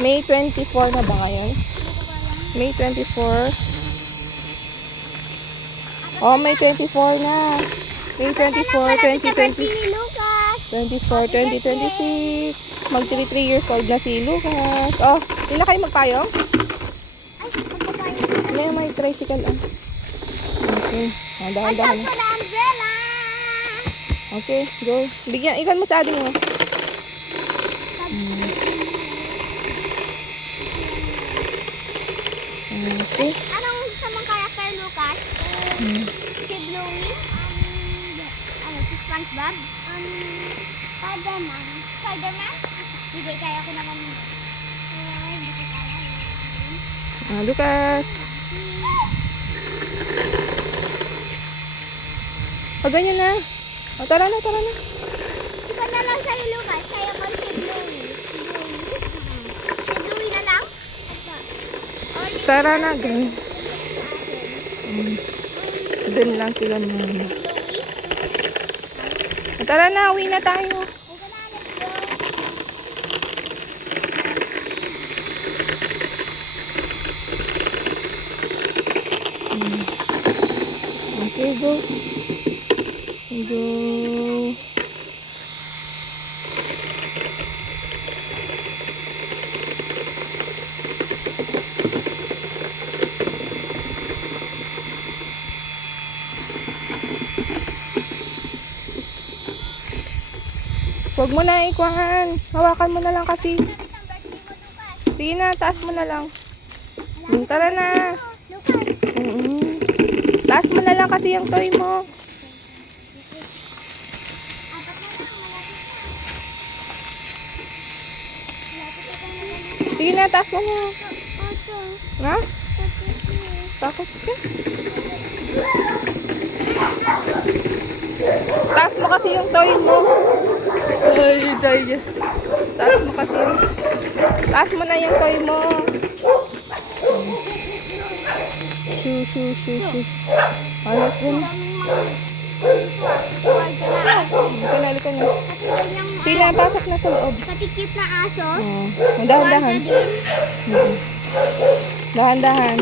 May 24 na ba ngayon? May 24. Oh, May 24 na. May 24, 2020. 24, 2026. Mag 3 years old na si Lucas. Oh, hindi na kayo magpayong? May tricycle ah. Okay. Dahan-dahan. Okay, go. Bigyan, ikan mo sa atin mo. Okay. Anong gusto mong karakter, Lucas? Si Bluey? Si SpongeBob? Spider-Man. Spider-Man? Hindi, kaya ko naman yun. Hindi ko kaya. Lucas. Ganyan na. Tara na, tara na. Ikaw na lang sa'yo, Lucas. Kaya ko si Bluey. Si Bluey na lang? Tara na, ganyan. Doon lang sila muna. Tara na, uwi na tayo. Okay, go. Go. Huwag mo na ikuhan. Hawakan mo na lang kasi. Sige na, taas mo na lang. Tara na. Taas mo na lang kasi yung toy mo. Sige na, taas mo na. Ha? Takot ka? Taas mo kasi yung toy mo. Ay, dahil. Taas mo kasi yung... Taas mo na yung toy mo. Shoo. Alas mo na. Halika na. Sila, pasok na sa loob. Patikip na aso. Dahan-dahan. Dahan-dahan.